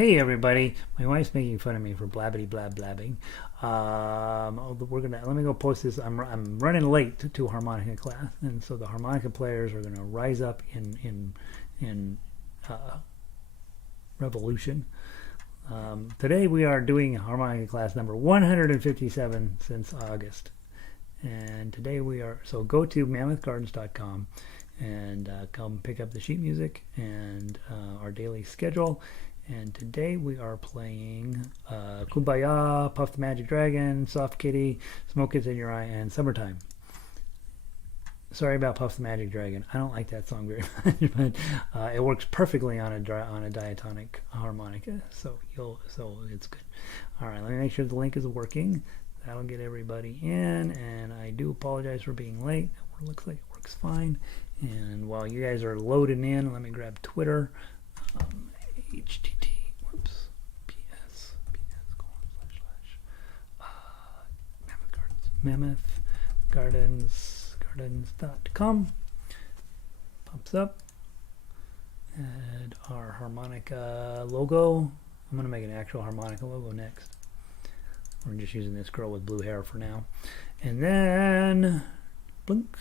Hey everybody, my wife's making fun of me for blabbity blab blabbing. Let me go post this. I'm running late to harmonica class, and so the harmonica players are gonna rise up in uh, revolution. Today we are doing harmonica class number 157 since August, and today we are so go to mammothgardens.com and come pick up the sheet music and our daily schedule. And today we are playing Kumbaya, Puff the Magic Dragon, Soft Kitty, Smoke Gets in Your Eye, and Summertime. Sorry about Puff the Magic Dragon. I don't like that song very much, but it works perfectly on a diatonic harmonica, so it's good. All right, let me make sure the link is working. That'll get everybody in, and I do apologize for being late. It looks like it works fine. And while you guys are loading in, let me grab Twitter. HTT, whoops, PS, Mammoth Gardens, gardens.com. Pops up. And our harmonica logo. I'm going to make an actual harmonica logo next. We're just using this girl with blue hair for now. And then, blink,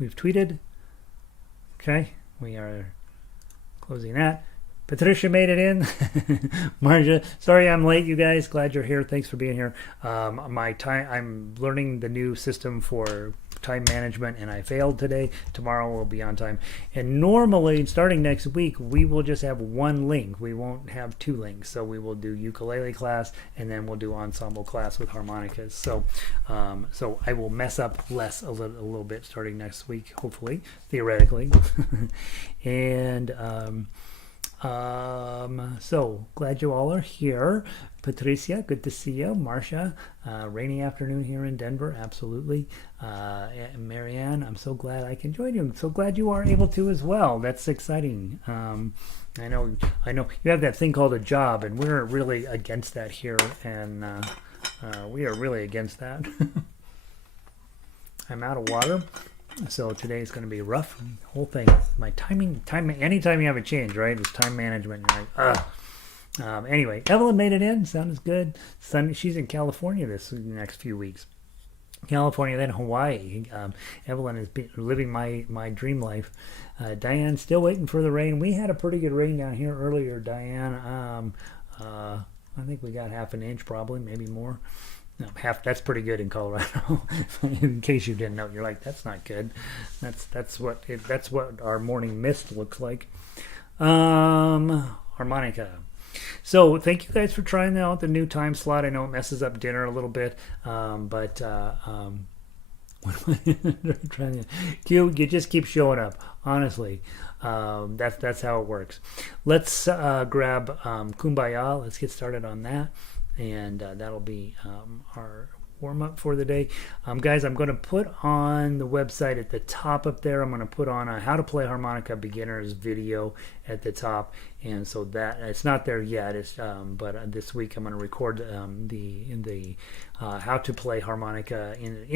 we've tweeted. Okay, we are closing that. Patricia made it in. Marja, sorry I'm late, you guys. Glad you're here. Thanks for being here. I'm learning the new system for time management, and I failed today. Tomorrow we'll be on time. And normally, starting next week, we will just have one link. We won't have two links. So we will do ukulele class, and then we'll do ensemble class with harmonicas. So I will mess up less a little bit starting next week, hopefully, theoretically. And so glad you all are here. Patricia, good to see you. Marcia, rainy afternoon here in Denver, absolutely. Marianne, I'm so glad I can join you. I'm so glad you are able to as well. That's exciting. I know you have that thing called a job, and we're really against that here, and we are really against that. I'm out of water. So today is going to be rough. The whole thing. My timing. Anytime you have a change, right? It's time management. You're like, ugh. Anyway, Evelyn made it in. Sounds good. She's in California this next few weeks. California, then Hawaii. Evelyn is living my dream life. Diane still waiting for the rain. We had a pretty good rain down here earlier, Diane. I think we got half an inch, probably, maybe more. No, that's pretty good in Colorado. In case you didn't know, you're like, that's not good. That's what our morning mist looks like. Harmonica. So thank you guys for trying out the new time slot. I know it messes up dinner a little bit, but you just keep showing up. Honestly, that's how it works. Let's grab Kumbaya. Let's get started on that. And that'll be our warm-up for the day. Guys, I'm going to put on the website at the top up there. I'm going to put on a how to play harmonica beginners video at the top, and so that it's not there yet. It's but this week I'm going to record the how to play harmonica in an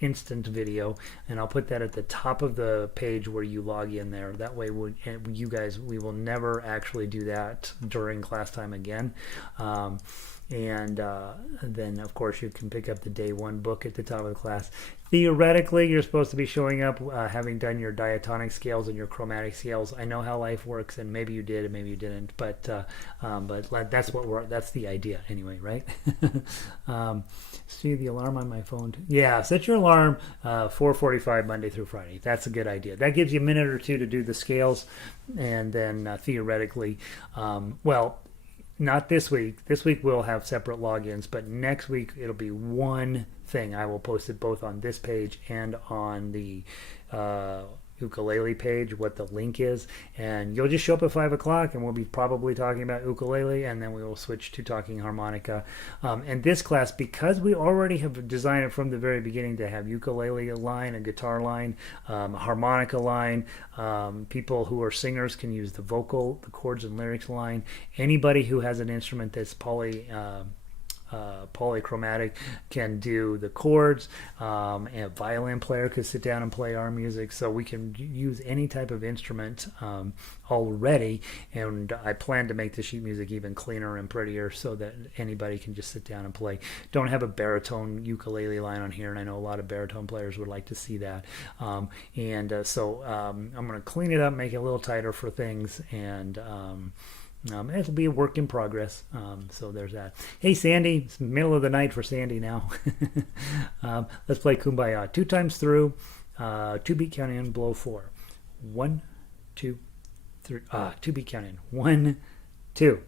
instant video, and I'll put that at the top of the page where you log in there. That way, we will never actually do that during class time again. And then, of course, you can pick up the day one book at the top of the class. Theoretically, you're supposed to be showing up having done your diatonic scales and your chromatic scales. I know how life works, and maybe you did and maybe you didn't, but that's the idea anyway, right? See the alarm on my phone. Yeah, set your alarm 4:45 Monday through Friday. That's a good idea. That gives you a minute or two to do the scales, and then theoretically, not this week. This week we'll have separate logins, but next week it'll be one thing. I will post it both on this page and on the ukulele page, what the link is, and you'll just show up at 5 o'clock and we'll be probably talking about ukulele, and then we will switch to talking harmonica. And this class, because we already have designed it from the very beginning to have ukulele line, a guitar line, harmonica line, people who are singers can use the chords and lyrics line. Anybody who has an instrument that's polychromatic can do the chords, and a violin player could sit down and play our music. So we can use any type of instrument already, and I plan to make the sheet music even cleaner and prettier so that anybody can just sit down and play. Don't have a baritone ukulele line on here, and I know a lot of baritone players would like to see that. So I'm going to clean it up, make it a little tighter for things, and it'll be a work in progress. So there's that. Hey, Sandy, it's middle of the night for Sandy now. Let's play Kumbaya. 2 times through, 2 beat count in, blow 4. 1, 2, 3. 2 beat count in. 1, 2.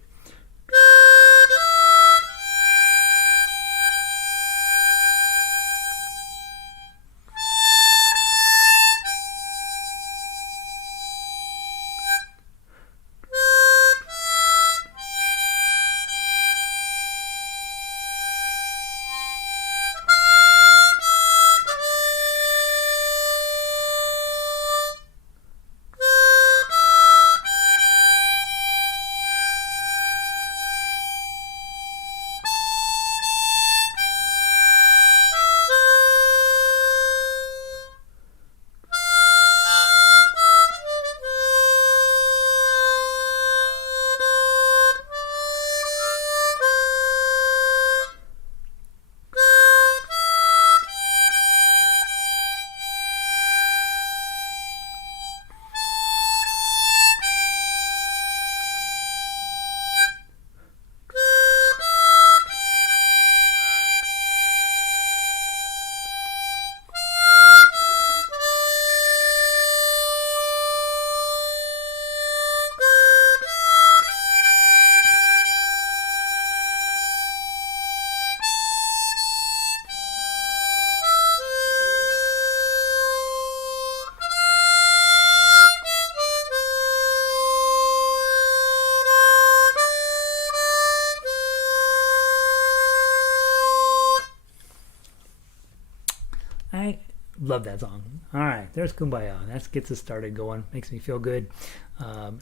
I love that song. All right, there's Kumbaya. That gets us started going. Makes me feel good.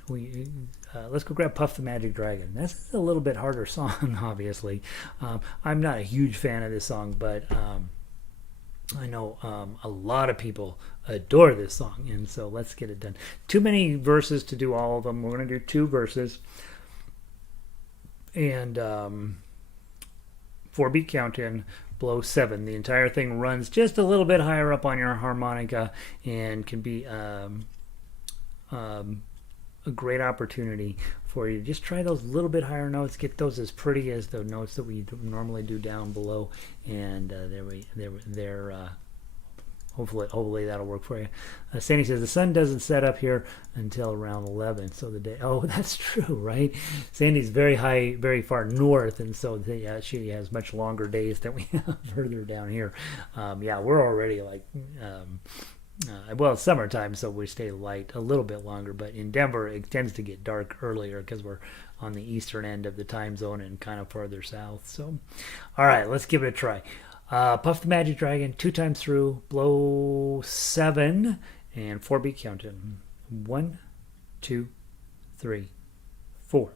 Let's go grab Puff the Magic Dragon. This is a little bit harder song, obviously. I'm not a huge fan of this song, but I know a lot of people adore this song, and so let's get it done. Too many verses to do all of them. We're going to do 2 verses and 4 beat count in, blow 7. The entire thing runs just a little bit higher up on your harmonica and can be a great opportunity for you. Just try those little bit higher notes, get those as pretty as the notes that we normally do down below, and hopefully that'll work for you. Sandy says the sun doesn't set up here until around 11, so the day. Oh, that's true, right? Sandy's very high, very far north, and so she has much longer days than we have further down here. We're already like. Well, it's summertime, so we stay light a little bit longer, but in Denver it tends to get dark earlier because we're on the eastern end of the time zone and kind of further south. So, all right, let's give it a try. Puff the Magic Dragon, 2 times through, blow 7, and 4 beat count in. 1, 2, 3, 4.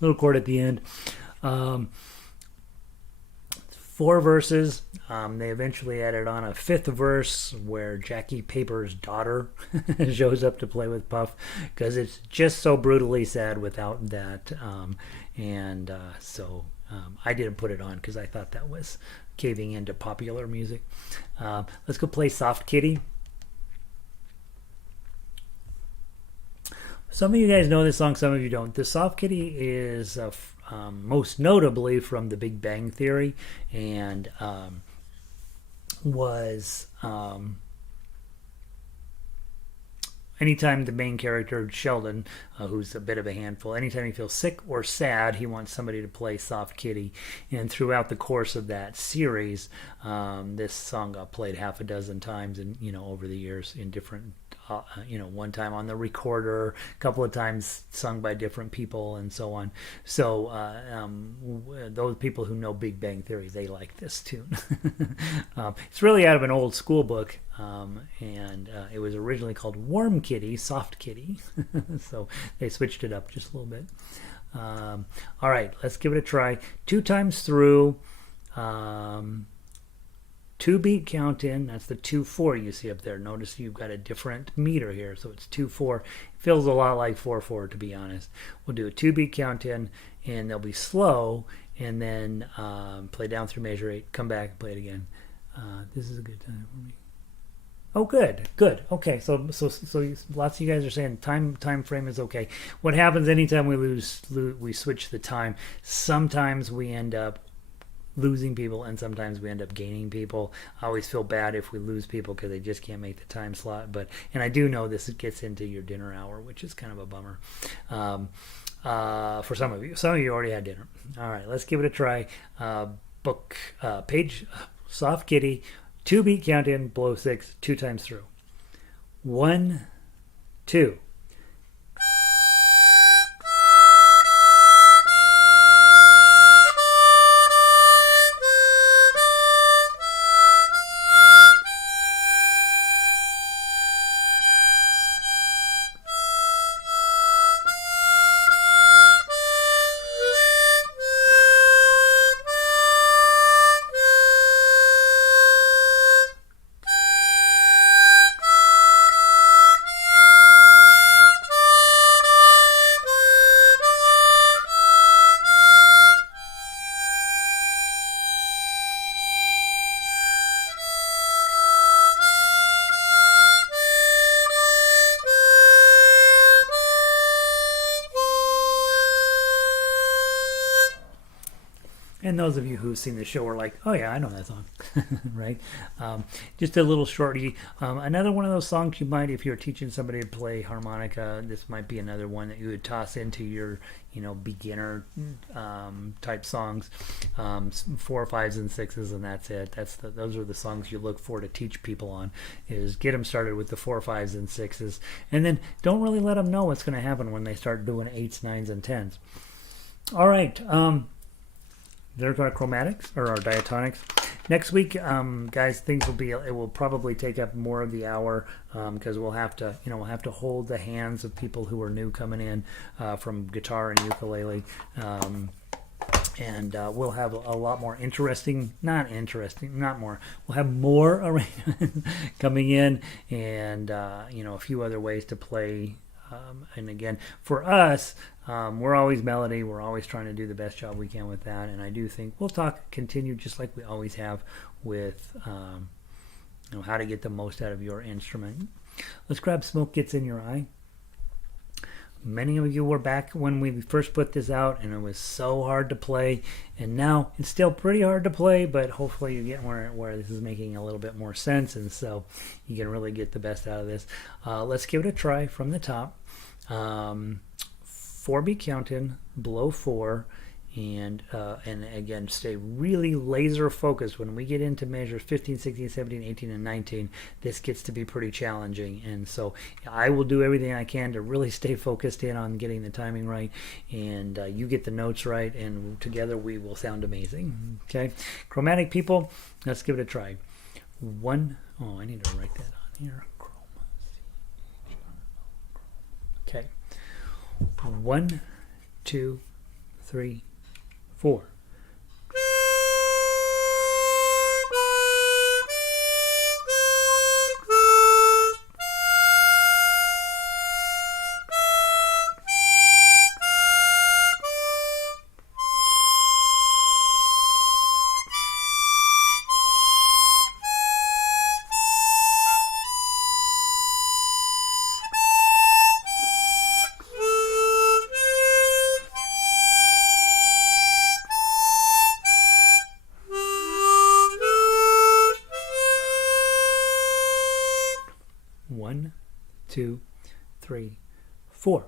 Little chord at the end. Um, 4 verses. They eventually added on a 5th verse where Jackie Paper's daughter shows up to play with Puff because it's just so brutally sad without that. I didn't put it on because I thought that was caving into popular music. Let's go play Soft Kitty. Some of you guys know this song, some of you don't. The Soft Kitty is most notably from The Big Bang Theory, and was anytime the main character, Sheldon, who's a bit of a handful, anytime he feels sick or sad, he wants somebody to play Soft Kitty. And throughout the course of that series, this song got played half a dozen times, and over the years in different. One time on the recorder, a couple of times sung by different people, and so on. So those people who know Big Bang Theory, they like this tune. It's really out of an old school book, and it was originally called Warm Kitty, Soft Kitty. So they switched it up just a little bit. All right, let's give it a try. 2 times through. 2-beat count in, that's the 2-4 you see up there. Notice you've got a different meter here, so it's 2-4. Feels a lot like 4-4, to be honest. We'll do a 2-beat count in, and they'll be slow, and then play down through measure 8, come back and play it again. This is a good time for me. Oh, good. Okay, so lots of you guys are saying time frame is okay. What happens anytime we switch the time? Sometimes we end up losing people, and sometimes we end up gaining people. I always feel bad if we lose people because they just can't make the time slot. And I do know this gets into your dinner hour, which is kind of a bummer for some of you. Some of you already had dinner. All right, let's give it a try. Page Soft Kitty, 2-beat count in, below 6, 2 times through. 1, 2. And those of you who've seen the show are like, oh yeah, I know that song, right? Just a little shorty. Another one of those songs you might, if you're teaching somebody to play harmonica, this might be another one that you would toss into your, beginner type songs. 4, 5s, and 6s, and that's it. Those are the songs you look for to teach people on. Is get them started with the 4, 5s, and 6s, and then don't really let them know what's going to happen when they start doing 8s, 9s, and 10s. All right. There's our chromatics, or our diatonics. Next week, guys, it will probably take up more of the hour because we'll have to hold the hands of people who are new coming in from guitar and ukulele. And we'll have a lot more we'll have more arrangements coming in, and a few other ways to play. And again, for us, we're always melody. We're always trying to do the best job we can with that. And I do think we'll continue just like we always have with how to get the most out of your instrument. Let's grab Smoke Gets in Your Eye. Many of you were back when we first put this out, and it was so hard to play. And now it's still pretty hard to play, but hopefully you get where this is making a little bit more sense, and so you can really get the best out of this. Let's give it a try from the top. 4 beat counting, below 4. And again, stay really laser focused. When we get into measures 15, 16, 17, 18, and 19, this gets to be pretty challenging. And so I will do everything I can to really stay focused in on getting the timing right. And you get the notes right, and together we will sound amazing. Okay? Chromatic people, let's give it a try. I need to write that on here. Okay. 1, 2, 3, 4. One, 2, 3, 4.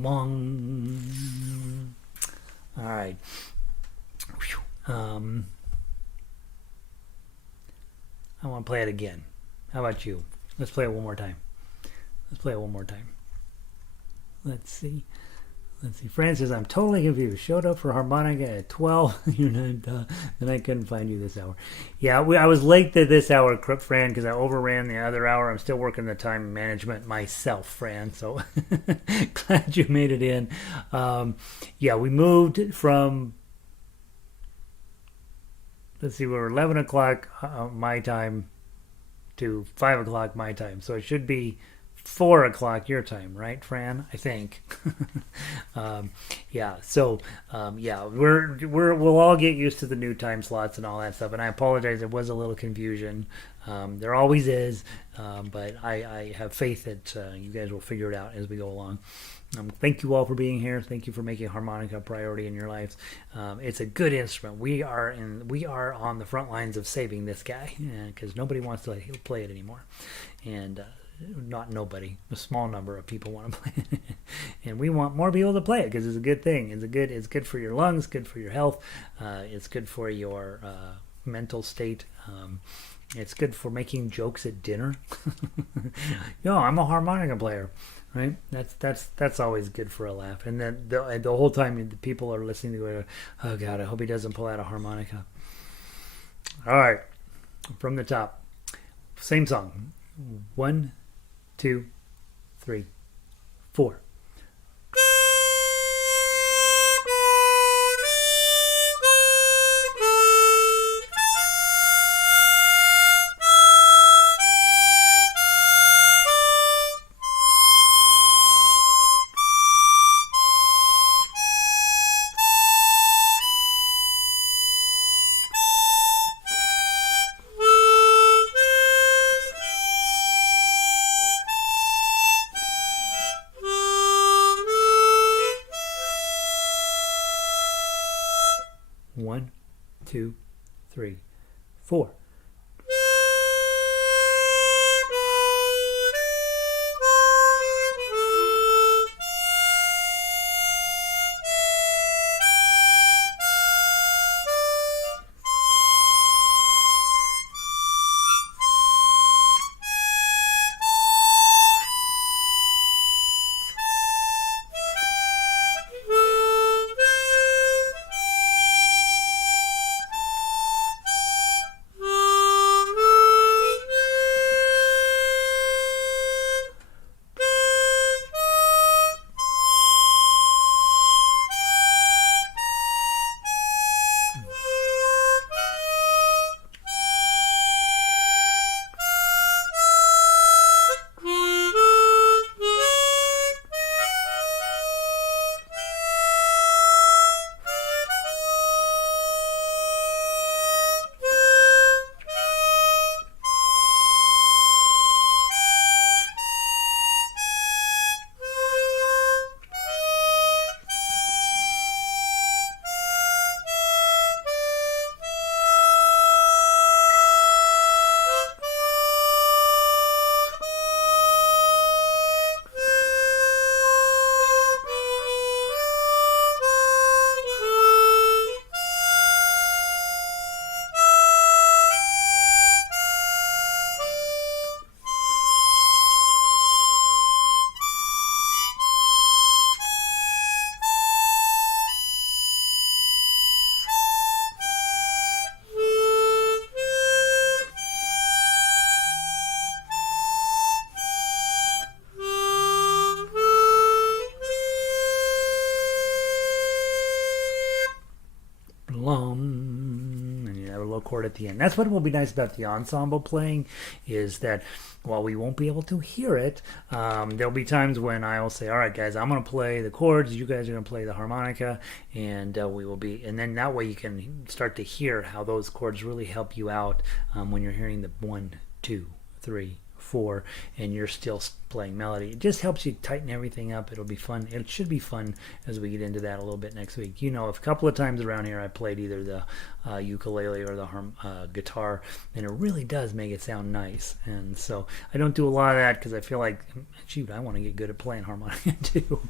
Long. All right. I want to play it again. How about you? Let's play it one more time. Let's see. Fran says, I'm totally confused. Showed up for harmonica at 12. And I couldn't find you this hour. Yeah, I was late to this hour, Fran, because I overran the other hour. I'm still working the time management myself, Fran. So glad you made it in. Yeah, we moved from, let's see, we were 11 o'clock my time to 5 o'clock my time. So it should be 4 o'clock your time, right, Fran? I think. Yeah. So yeah, we'll all get used to the new time slots and all that stuff. And I apologize, there was a little confusion. There always is, but I have faith that you guys will figure it out as we go along. Thank you all for being here. Thank you for making harmonica a priority in your lives. It's a good instrument. We are on the front lines of saving this guy because nobody wants to play it anymore, and not nobody, a small number of people want to play it. And we want more people to play it because it's a good thing. It's good for your lungs, good for your health. It's good for your mental state. It's good for making jokes at dinner. Yo, I'm a harmonica player, right? That's always good for a laugh. And then the whole time the people are listening to it, oh God, I hope he doesn't pull out a harmonica. All right, from the top, same song. 1, 2, 3, 4. One, two, three, 4. And you have a low chord at the end. That's what will be nice about the ensemble playing, is that while we won't be able to hear it, there'll be times when I will say, all right guys, I'm going to play the chords, you guys are going to play the harmonica, and we will be, and then that way you can start to hear how those chords really help you out when you're hearing the 1, 2, 3, 4, and you're still playing melody. It just helps you tighten everything up. It'll be fun. It should be fun as we get into that a little bit next week. You know, a couple of times around here I played either the ukulele or the guitar, and it really does make it sound nice. And so I don't do a lot of that because I feel like, shoot, I want to get good at playing harmonica too.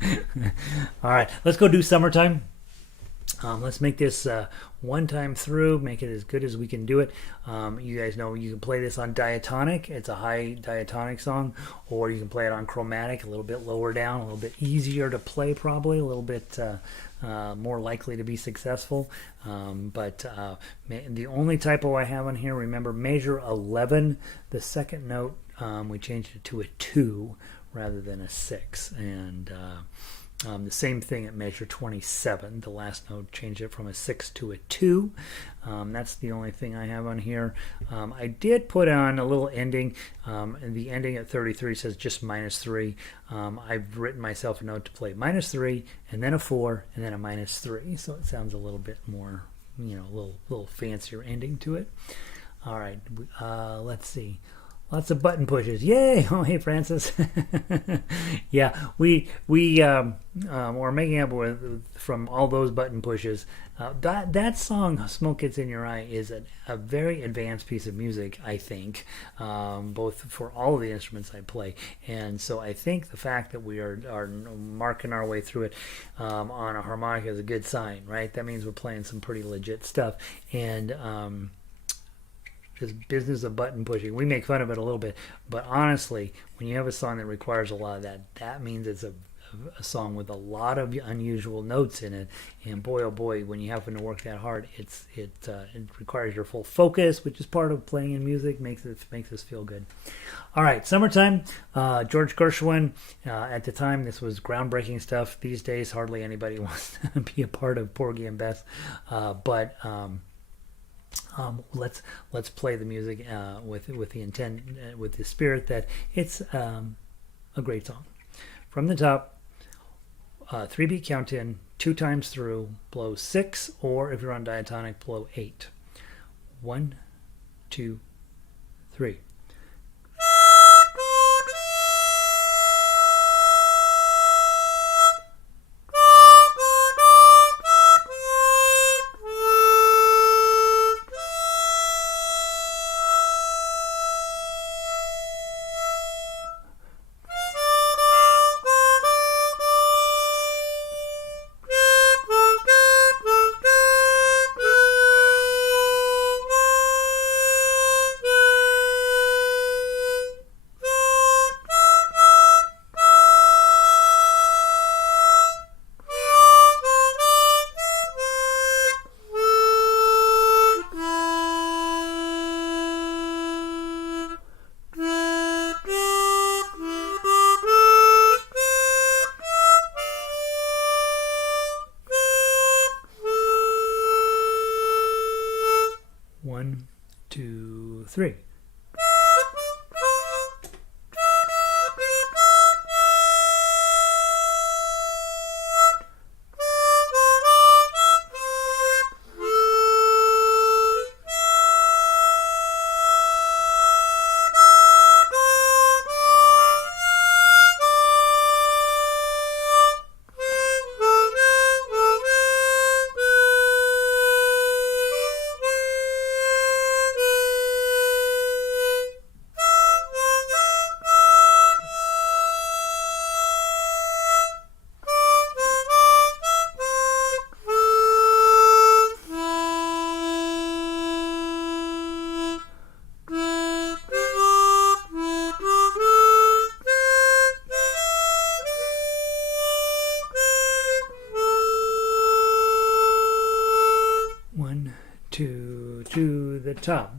All right, let's go do Summertime. Let's make this one time through, make it as good as we can do it. You guys know you can play this on Diatonic. It's a high Diatonic song, or you can play it on Chromatic, a little bit lower down, a little bit easier to play probably, a little bit more likely to be successful. But the only typo I have on here, remember measure 11, the second note, we changed it to a 2 rather than a 6. And the same thing at measure 27. The last note changed it from a 6 to a 2. That's the only thing I have on here. I did put on a little ending, and the ending at 33 says just -3. I've written myself a note to play -3, and then a 4, and then a -3. So it sounds a little bit more, you know, a little fancier ending to it. All right, let's see. Lots of button pushes. Yay! Oh, hey, Francis. Yeah, we are making up with from all those button pushes. That song, Smoke Gets in Your Eye, is a very advanced piece of music, I think, both for all of the instruments I play. And so I think the fact that we are marking our way through it on a harmonica is a good sign, right? That means we're playing some pretty legit stuff. And this business of button pushing. We make fun of it a little bit, but honestly, when you have a song that requires a lot of that, that means it's a song with a lot of unusual notes in it, and boy oh boy, when you happen to work that hard, it requires your full focus, which is part of playing in music, makes us feel good. All right, Summertime, George Gershwin. At the time, this was groundbreaking stuff. These days, hardly anybody wants to be a part of Porgy and Bess, but let's play the music with the intent, with the spirit that it's a great song. From the top, 3-beat count in, 2 times through, blow 6, or if you're on diatonic, blow 8. 1, 2, 3. One, two, three. To the top.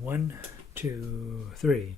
One, two, three.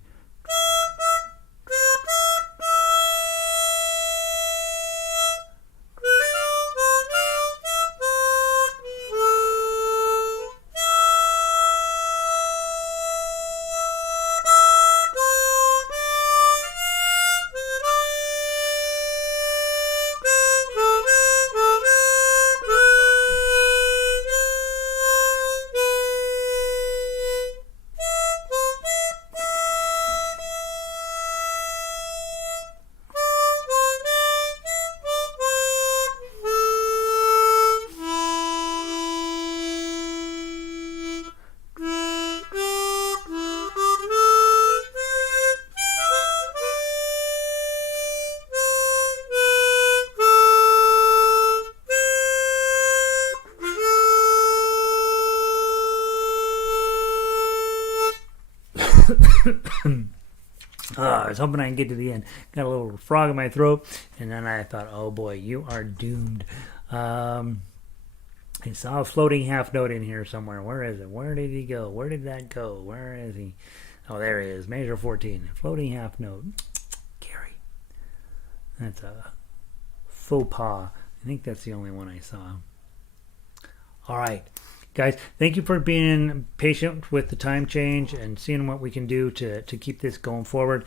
I was hoping I can get to the end. Got a little frog in my throat, and then I thought, oh boy, you are doomed. I saw a floating half note in here somewhere. Where is it? Where did he go? Where did that go? Where is he? Oh, there he is. Major 14. Floating half note. Gary. That's a faux pas I think that's the only one I saw. All right, guys, thank you for being patient with the time change and seeing what we can do to keep this going forward.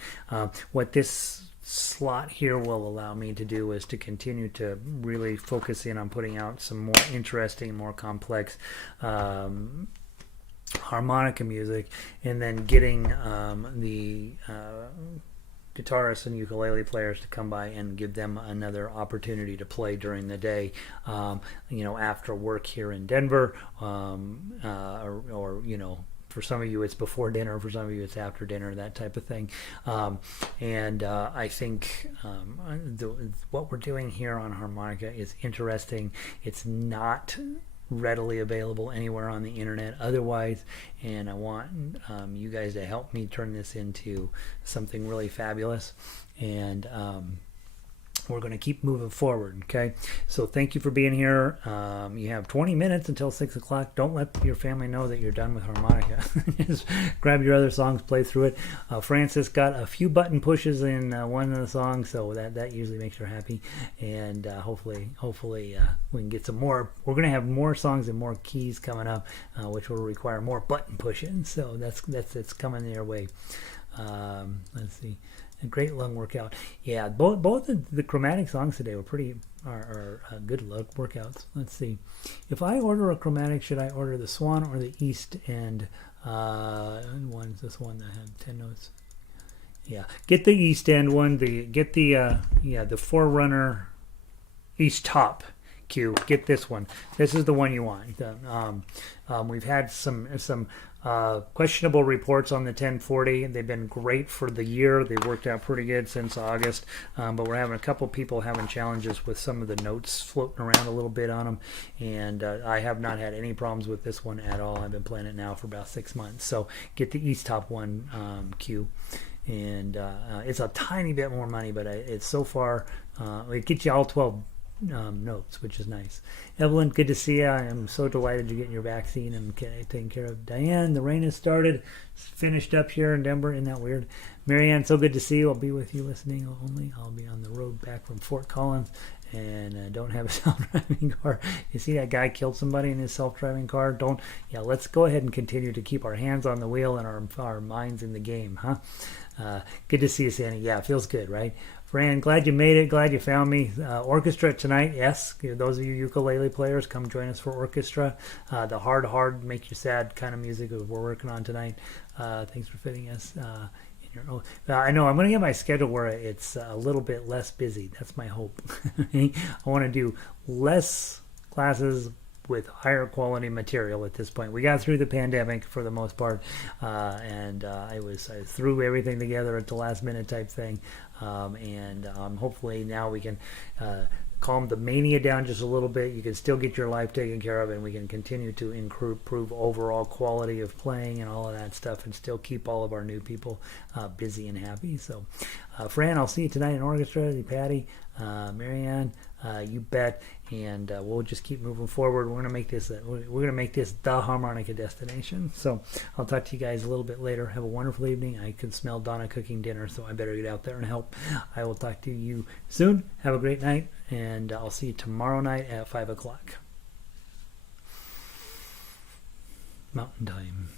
What this slot here will allow me to do is to continue to really focus in on putting out some more interesting, more complex harmonica music, and then getting the guitarists and ukulele players to come by and give them another opportunity to play during the day, after work here in Denver, or for some of you it's before dinner, for some of you it's after dinner, that type of thing. I think what we're doing here on harmonica is interesting. It's not readily available anywhere on the internet otherwise, and I want you guys to help me turn this into something really fabulous, and we're going to keep moving forward. Okay, so thank you for being here. You have 20 minutes until 6 o'clock. Don't let your family know that you're done with harmonica. Just grab your other songs, play through it. Francis got a few button pushes in one of the songs, so that usually makes her happy, and hopefully we can get some more. We're going to have more songs and more keys coming up, which will require more button pushing, so that's coming their way. Let's see. A great lung workout. Yeah, both of the chromatic songs today were are good lung workouts. Let's see. If I order a chromatic, should I order the Swan or the East End? One's this one that had 10 notes. Yeah, get the East End one. Get the Forerunner East Top Q. Get this one. This is the one you want. We've had some questionable reports on the 1040. They've been great for the year. They've worked out pretty good since August, but we're having a couple people having challenges with some of the notes floating around a little bit on them, and I have not had any problems with this one at all. I've been playing it now for about 6 months. So get the East Top one Q, and it's a tiny bit more money, but it's so far it gets you all 12 notes, which is nice. Evelyn, good to see you. I am so delighted you're getting your vaccine and taking care of. Diane, the rain has started. It's finished up here in Denver. Isn't that weird? Marianne, so good to see you. I'll be with you listening only. I'll be on the road back from Fort Collins, and don't have a self-driving car. You see that guy killed somebody in his self-driving car? Let's go ahead and continue to keep our hands on the wheel and our minds in the game, huh? Good to see you, Sandy. Yeah, it feels good, right? Fran, glad you made it. Glad you found me. Orchestra tonight, yes. Those of you ukulele players, come join us for orchestra. The hard, make you sad kind of music that we're working on tonight. Thanks for fitting us in your. I know I'm going to get my schedule where it's a little bit less busy. That's my hope. I want to do less classes with higher quality material at this point. We got through the pandemic for the most part, and I threw everything together at the last minute type thing, and hopefully now we can calm the mania down just a little bit. You can still get your life taken care of, and we can continue to improve overall quality of playing and all of that stuff, and still keep all of our new people busy and happy. So Fran, I'll see you tonight in orchestra. Patty, Marianne, you bet, and we'll just keep moving forward. We're gonna make this the harmonica destination. So I'll talk to you guys a little bit later. Have a wonderful evening. I can smell Donna cooking dinner, so I better get out there and help. I will talk to you soon. Have a great night, and I'll see you tomorrow night at 5 o'clock Mountain Time.